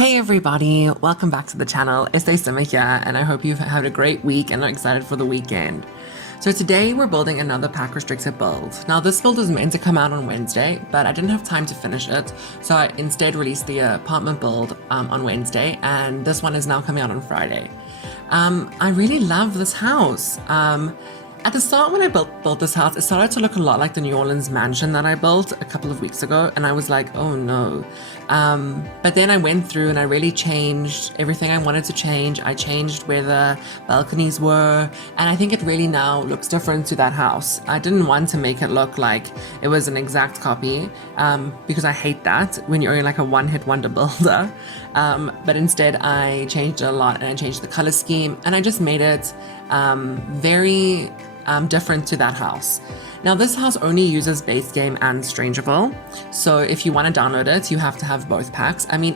Hey everybody, welcome back to the channel. SASimmer here, and I hope you've had a great week and are excited for the weekend. So today we're building another pack restricted build. Now this build is meant to come out on Wednesday, but I didn't have time to finish it, so I instead released the apartment build on Wednesday, and this one is now coming out on Friday. I really love this house. At the start when I built this house, it started to look a lot like the New Orleans mansion that I built a couple of weeks ago, and I was like, oh no. But then I went through and I really changed everything I wanted to change. I changed where the balconies were, and I think it really now looks different to that house. I didn't want to make it look like it was an exact copy, because I hate that when you're like a one-hit wonder builder. But instead I changed it a lot, and I changed the color scheme, and I just made it very different to that house. Now this house only uses base game and Strangerville, so if you want to download it, you have to have both packs. I mean,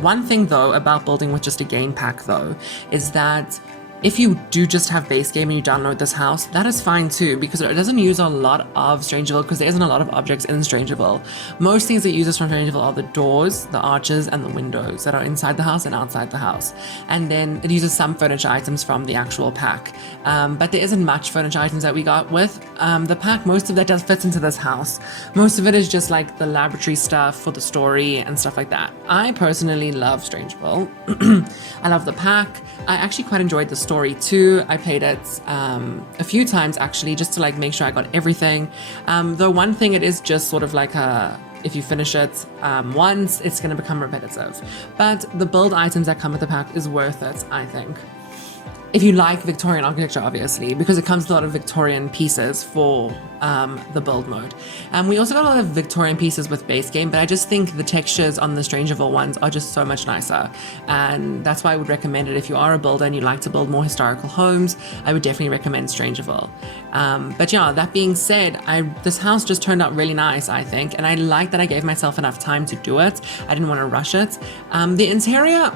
one thing though about building with just a game pack though is that if you do just have base game and you download this house, that is fine too, because it doesn't use a lot of Strangerville, because there isn't a lot of objects in Strangerville. Most things it uses from Strangerville are the doors, the arches, and the windows that are inside the house and outside the house. And then it uses some furniture items from the actual pack. But there isn't much furniture items that we got with the pack. Most of that does fit into this house. Most of it is just like the laboratory stuff for the story and stuff like that. I personally love Strangerville. I love the pack. I actually quite enjoyed the story too. I played it a few times actually, just to like make sure I got everything. Though one thing, it is just sort of like if you finish it once, it's going to become repetitive. But the build items that come with the pack is worth it, I think. If you like Victorian architecture, obviously, because it comes with a lot of Victorian pieces for the build mode. We also got a lot of Victorian pieces with base game, but I just think the textures on the Strangerville ones are just so much nicer. And that's why I would recommend it if you are a builder and you like to build more historical homes. I would definitely recommend Strangerville. But yeah, that being said, this house just turned out really nice, I think. And I like that I gave myself enough time to do it. I didn't want to rush it. The interior...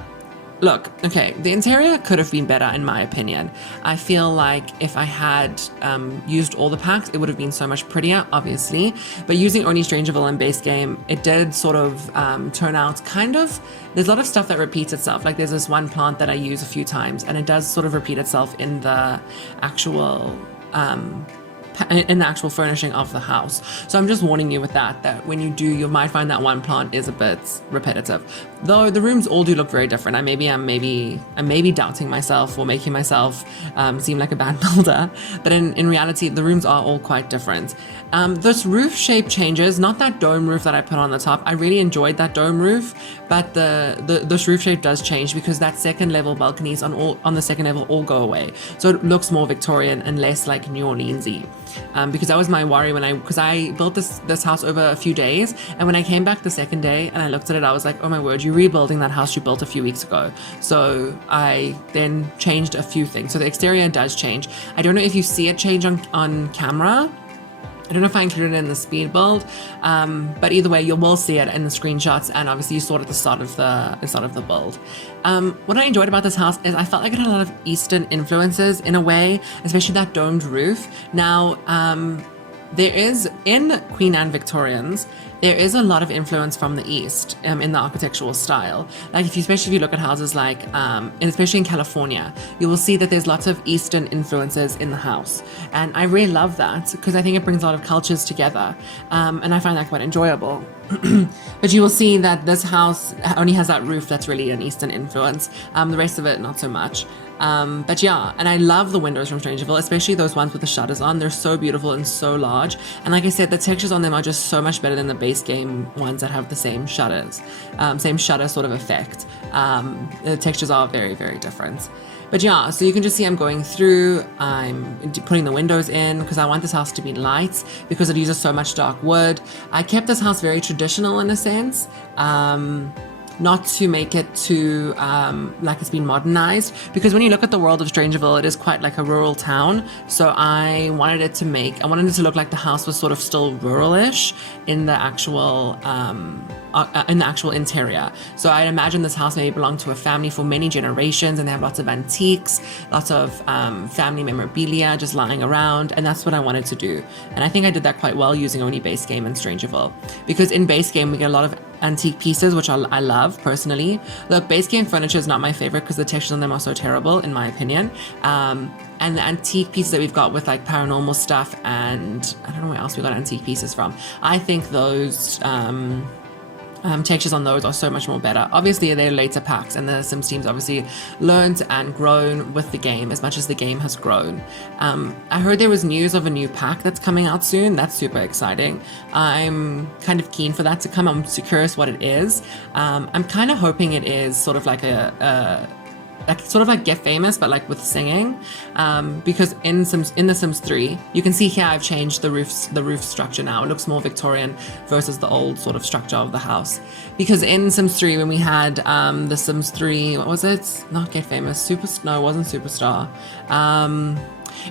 Look, okay, the interior could have been better in my opinion. I feel like if I had used all the packs, it would have been so much prettier, obviously. But using only Strangerville and base game, it did sort of turn out kind of... There's a lot of stuff that repeats itself. Like there's this one plant that I use a few times, and it does sort of repeat itself in the actual... in the actual furnishing of the house. So I'm just warning you with that when you do, you might find that one plant is a bit repetitive. Though the rooms all do look very different. I'm maybe doubting myself or making myself seem like a bad builder, but in reality, the rooms are all quite different. This roof shape changes, not that dome roof that I put on the top. I really enjoyed that dome roof, but this roof shape does change because that second level balconies on the second level all go away. So it looks more Victorian and less like New Orleans-y. Because that was my worry because I built this house over a few days, and when I came back the second day and I looked at it, I was like, oh my word, you're rebuilding that house you built a few weeks ago. So I then changed a few things. So the exterior does change. I don't know if you see it change on camera. I don't know if I included it in the speed build, but either way, you will see it in the screenshots, and obviously you saw it at the start of the build. What I enjoyed about this house is I felt like it had a lot of Eastern influences in a way, especially that domed roof. Now, there is, in Queen Anne Victorians, there is a lot of influence from the East in the architectural style. Like especially if you look at houses like, and especially in California, you will see that there's lots of Eastern influences in the house. And I really love that because I think it brings a lot of cultures together. And I find that quite enjoyable. But you will see that this house only has that roof that's really an Eastern influence. The rest of it, not so much. But yeah, and I love the windows from Strangerville, especially those ones with the shutters on. They're so beautiful and so large. And like I said, the textures on them are just so much better than the base game ones that have the same shutters, same shutter sort of effect. The textures are very, very different. But yeah, so you can just see I'm going through, I'm putting the windows in because I want this house to be light because it uses so much dark wood. I kept this house very traditional in a sense. Not to make it too like it's been modernized, because when you look at the world of Strangerville, it is quite like a rural town. So I wanted it to look like the house was sort of still rural-ish in the actual in the actual interior. So I imagine this house maybe belonged to a family for many generations, and they have lots of antiques, lots of family memorabilia just lying around, and that's what I wanted to do. And I think I did that quite well using only base game and Strangerville, because in base game we get a lot of antique pieces, which I love personally. Look, base game furniture is not my favorite because the textures on them are so terrible, in my opinion. And the antique pieces that we've got with like paranormal stuff, and I don't know where else we got antique pieces from. I think those textures on those are so much more better. Obviously, they're later packs, and the Sims team's obviously learned and grown with the game as much as the game has grown. I heard there was news of a new pack that's coming out soon. That's super exciting. I'm kind of keen for that to come. I'm curious what it is. I'm kind of hoping it is sort of like sort of like Get Famous, but like with singing, because in The Sims 3, you can see here I've changed the roof structure now. It looks more Victorian versus the old sort of structure of the house. Because in Sims 3, when we had The Sims 3, what was it? Not Get Famous, no, it wasn't Superstar.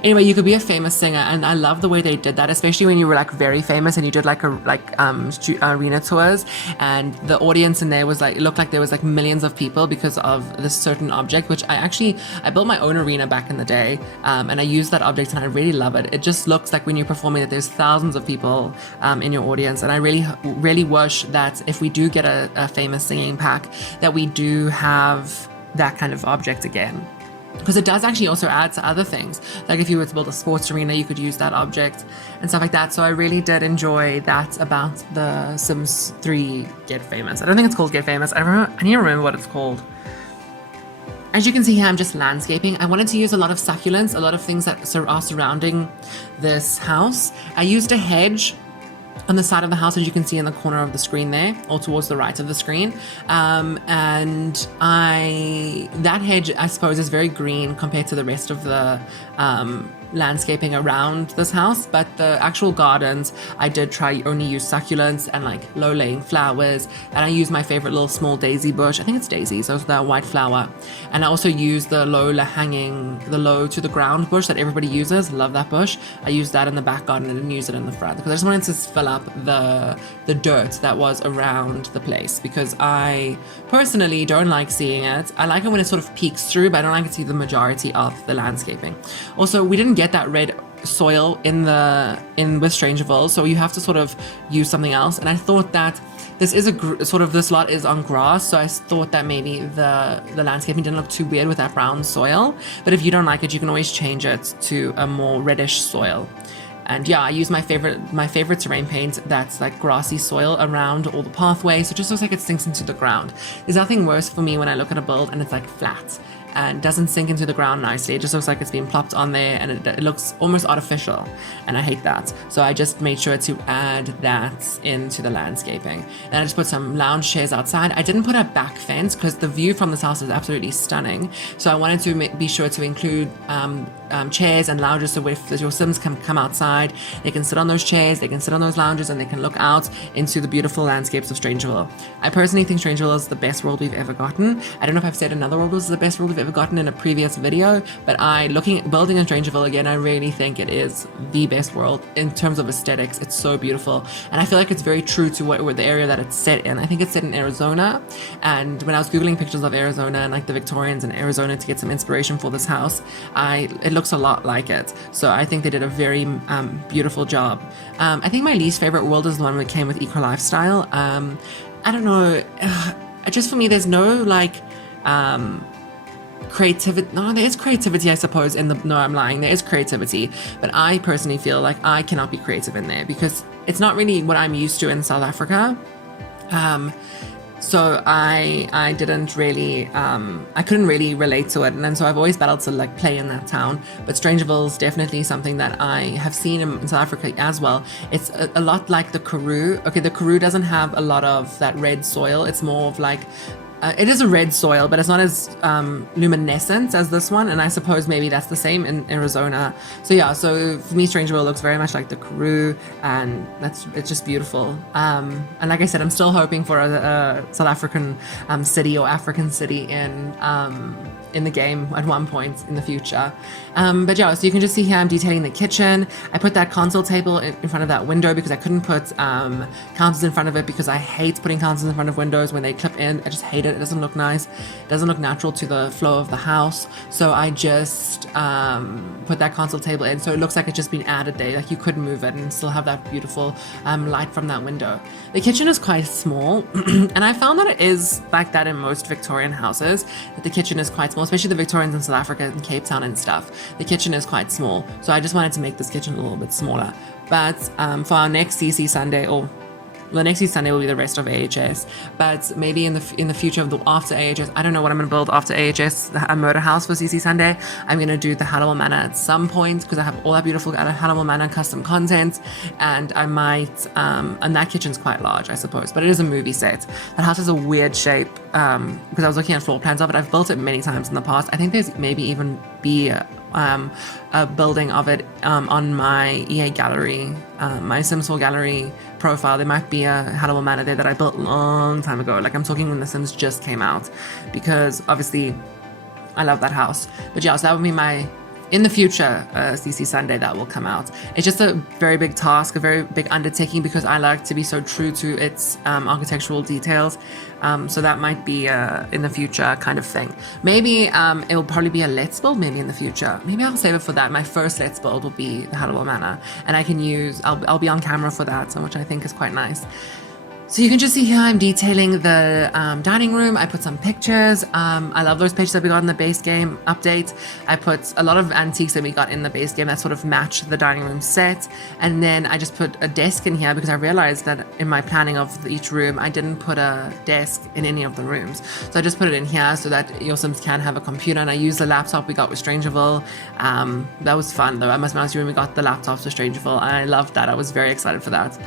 Anyway, you could be a famous singer, and I love the way they did that, especially when you were like very famous and you did like arena tours, and the audience in there was like, it looked like there was like millions of people because of this certain object, which I built my own arena back in the day, and I used that object and I really love it. It just looks like when you're performing that there's thousands of people in your audience, and I really wish that if we do get a famous singing pack, that we do have that kind of object again. Because it does actually also add to other things. Like if you were to build a sports arena, you could use that object and stuff like that. So I really did enjoy that about the Sims 3 Get Famous. I don't think it's called Get Famous. I need to remember what it's called. As you can see here, I'm just landscaping. I wanted to use a lot of succulents, a lot of things that are surrounding this house. I used a hedge on the side of the house, as you can see in the corner of the screen there, or towards the right of the screen. And that hedge, I suppose, is very green compared to the rest of the landscaping around this house, but the actual gardens, I did try only use succulents and like low laying flowers, and I used my favorite little small daisy bush. I think it's daisy, so it's that white flower. And I also used the low to the ground bush that everybody uses. Love that bush. I used that in the back garden. I didn't use it in the front because I just wanted to fill up the dirt that was around the place, because I personally don't like seeing it. I like it when it sort of peeks through, but I don't like to see the majority of the landscaping. Also, we didn't get that red soil with Strangerville, so you have to sort of use something else. And I thought that this lot is on grass, so I thought that maybe the landscaping didn't look too weird with that brown soil. But if you don't like it, you can always change it to a more reddish soil. And yeah, I use my favorite terrain paint that's like grassy soil around all the pathways, so it just looks like it sinks into the ground. There's nothing worse for me when I look at a build and it's like flat and doesn't sink into the ground nicely. It just looks like it's been plopped on there, and it looks almost artificial, and I hate that. So I just made sure to add that into the landscaping. And I just put some lounge chairs outside. I didn't put a back fence because the view from this house is absolutely stunning. So I wanted to be sure to include chairs and lounges, so if your Sims can come outside, they can sit on those chairs, they can sit on those lounges, and they can look out into the beautiful landscapes of Strangerville. I personally think Strangerville is the best world we've ever gotten. I don't know if I've said another world was the best world we've ever gotten in a previous video, but building in Strangerville again, I really think it is the best world in terms of aesthetics. It's so beautiful, and I feel like it's very true to the area that it's set in. I think it's set in Arizona, and when I was googling pictures of Arizona and like the Victorians in Arizona to get some inspiration for this house, it looks a lot like it. So I think they did a very beautiful job. I think my least favorite world is the one that came with Eco Lifestyle. I don't know, just for me, there's no like creativity. No, there is creativity, I suppose. No, I'm lying. There is creativity, but I personally feel like I cannot be creative in there because it's not really what I'm used to in South Africa. So I didn't really, I couldn't really relate to it. And then so I've always battled to like play in that town. But Strangerville is definitely something that I have seen in South Africa as well. It's a lot like the Karoo. Okay, the Karoo doesn't have a lot of that red soil. It's more of like it is a red soil, but it's not as luminescent as this one, and I suppose maybe that's the same in Arizona. So yeah, so for me, Strangerville looks very much like the Karoo, and it's just beautiful. And like I said, I'm still hoping for a South African city or African city in the game at one point in the future. But yeah, so you can just see here I'm detailing the kitchen. I put that console table in front of that window because I couldn't put counters in front of it because I hate putting counters in front of windows when they clip in. I just hate it. It doesn't look nice. It doesn't look natural to the flow of the house. So I just put that console table in so it looks like it's just been added there. Like you could move it and still have that beautiful light from that window. The kitchen is quite small and I found that it is like that in most Victorian houses, that the kitchen is quite small, especially the Victorians in South Africa and Cape Town and stuff. The kitchen is quite small. So I just wanted to make this kitchen a little bit smaller. But for our next CC Sunday, or the next CC Sunday will be the rest of AHS, but maybe in the future of the after AHS, I don't know what I'm going to build after AHS, a murder house for CC Sunday. I'm going to do the Hannibal Manor at some point because I have all that beautiful Hannibal Manor custom content, and I might, and that kitchen's quite large, I suppose, but it is a movie set. That house has a weird shape because I was looking at floor plans of it. I've built it many times in the past. I think there's maybe even be a building of it on my EA gallery, my Sims 4 gallery profile. There might be a Hannibal Manor there that I built a long time ago. Like I'm talking when The Sims just came out, because obviously I love that house. But yeah, so that would be my, in the future, CC Sunday that will come out. It's just a very big task, a very big undertaking because I like to be so true to its architectural details. So that might be in the future kind of thing. Maybe it will probably be a Let's Build maybe in the future. Maybe I'll save it for that. My first Let's Build will be the Hannibal Manor, and I can use, I'll be on camera for that, which I think is quite nice. So you can just see here I'm detailing the dining room. I put some pictures. I love those pictures that we got in the base game update. I put a lot of antiques that we got in the base game that sort of match the dining room set. And then I just put a desk in here because I realized that in my planning of each room, I didn't put a desk in any of the rooms. So I just put it in here so that your Sims can have a computer. And I used the laptop we got with Strangerville. That was fun though. I must be honest with you, when we got the laptops with Strangerville, I loved that. I was very excited for that.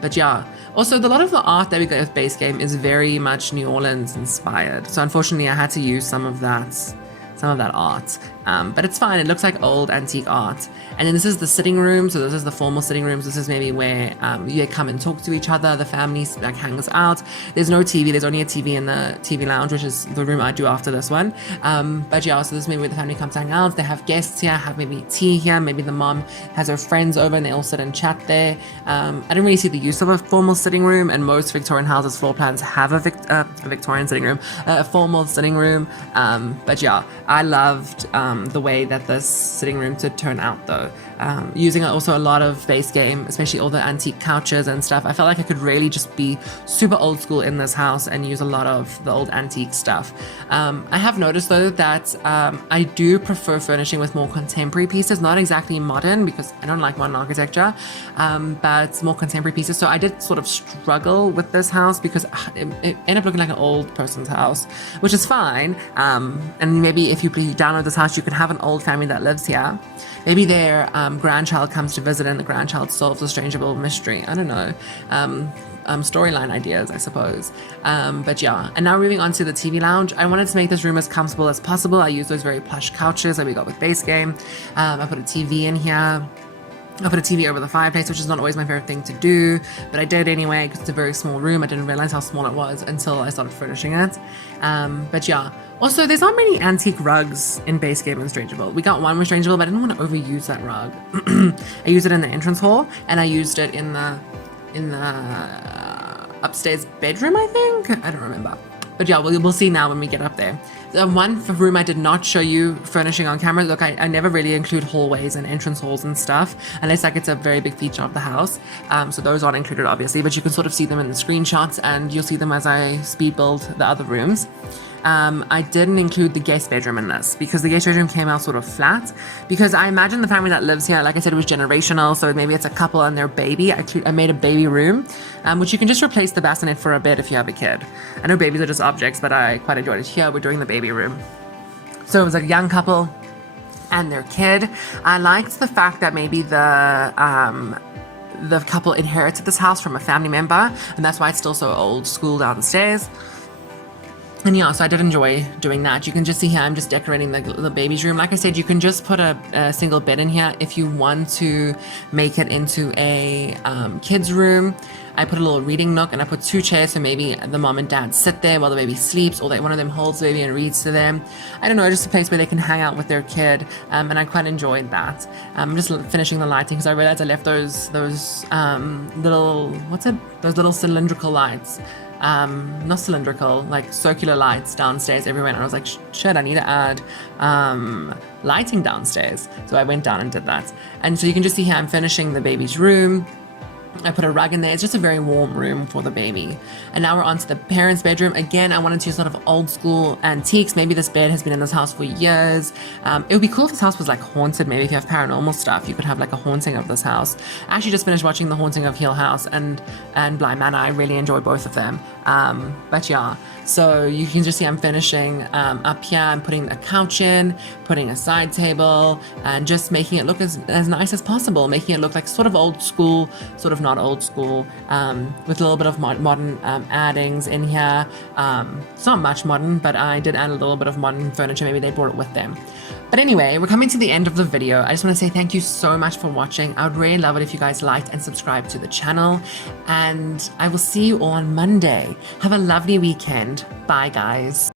But yeah, also a lot of the art that we got with base game is very much New Orleans inspired. So unfortunately I had to use some of that art. But it's fine. It looks like old antique art. And then this is the sitting room. So this is the formal sitting rooms. This is maybe where you come and talk to each other. The family like hangs out. There's no TV. There's only a TV in the TV lounge, which is the room I do after this one. But yeah, so this is maybe where the family comes to hang out. They have guests here, have maybe tea here. Maybe the mom has her friends over and they all sit and chat there. I don't really see the use of a formal sitting room, and most Victorian houses floor plans have a Victorian sitting room, a formal sitting room. But yeah, I loved the way that this sitting room did turn out though. Using also a lot of base game, especially all the antique couches and stuff. I felt like I could really just be super old school in this house and use a lot of the old antique stuff. I have noticed though that I do prefer furnishing with more contemporary pieces, not exactly modern because I don't like modern architecture, but more contemporary pieces. So I did sort of struggle with this house because it ended up looking like an old person's house, which is fine. And maybe if you download this house, you can have an old family that lives here. Maybe their grandchild comes to visit and the grandchild solves the Strangerville mystery. I don't know. Storyline ideas, I suppose. But yeah, and now moving on to the TV lounge. I wanted to make this room as comfortable as possible. I used those very plush couches that we got with base game. I put a TV in here. I put a TV over the fireplace, which is not always my favorite thing to do, but I did anyway because it's a very small room. I didn't realize how small it was until I started furnishing it. But yeah, also there's not many antique rugs in base game and Strangerville. We got one with Strangerville, but I didn't want to overuse that rug. I used it in the entrance hall, and I used it in the upstairs bedroom, I think. I don't remember. But yeah, we'll see now when we get up there. The one room I did not show you furnishing on camera. Look, I never really include hallways and entrance halls and stuff, unless like it's a very big feature of the house. So those aren't included, obviously, but you can sort of see them in the screenshots, and you'll see them as I speed build the other rooms. I didn't include the guest bedroom in this because the guest bedroom came out sort of flat, because I imagine the family that lives here, like I said, was generational, so maybe it's a couple and their baby. I made a baby room, which you can just replace the bassinet for a bit if you have a kid. I know babies are just objects, but I quite enjoyed it. Here we're doing the baby room. So it was a young couple and their kid. I liked the fact that maybe the couple inherited this house from a family member, and that's why it's still so old school downstairs. And yeah, so I did enjoy doing that. You can just see here, I'm just decorating the baby's room. Like I said, you can just put a single bed in here if you want to make it into a kid's room. I put a little reading nook and I put 2 chairs so maybe the mom and dad sit there while the baby sleeps, or one of them holds the baby and reads to them. I don't know, just a place where they can hang out with their kid, and I quite enjoyed that. I'm just finishing the lighting because I realized I left those little, those little cylindrical lights. Not cylindrical, like circular lights downstairs everywhere. And I was like, shit, I need to add lighting downstairs. So I went down and did that. And so you can just see here, I'm finishing the baby's room. I put a rug in there. It's just a very warm room for the baby. And now we're on to the parents' bedroom. Again, I wanted to use sort of old school antiques. Maybe this bed has been in this house for years. It would be cool if this house was like haunted. Maybe if you have paranormal stuff, you could have like a haunting of this house. I actually just finished watching The Haunting of Hill House and Bly Manor. I really enjoyed both of them. But yeah, so you can just see I'm finishing up here. I'm putting a couch in, putting a side table, and just making it look as nice as possible, making it look like sort of old school, sort of not old school, with a little bit of modern addings in here. It's not much modern, but I did add a little bit of modern furniture. Maybe they brought it with them. But anyway, we're coming to the end of the video. I just want to say thank you so much for watching. I would really love it if you guys liked and subscribed to the channel. And I will see you all on Monday. Have a lovely weekend. Bye, guys.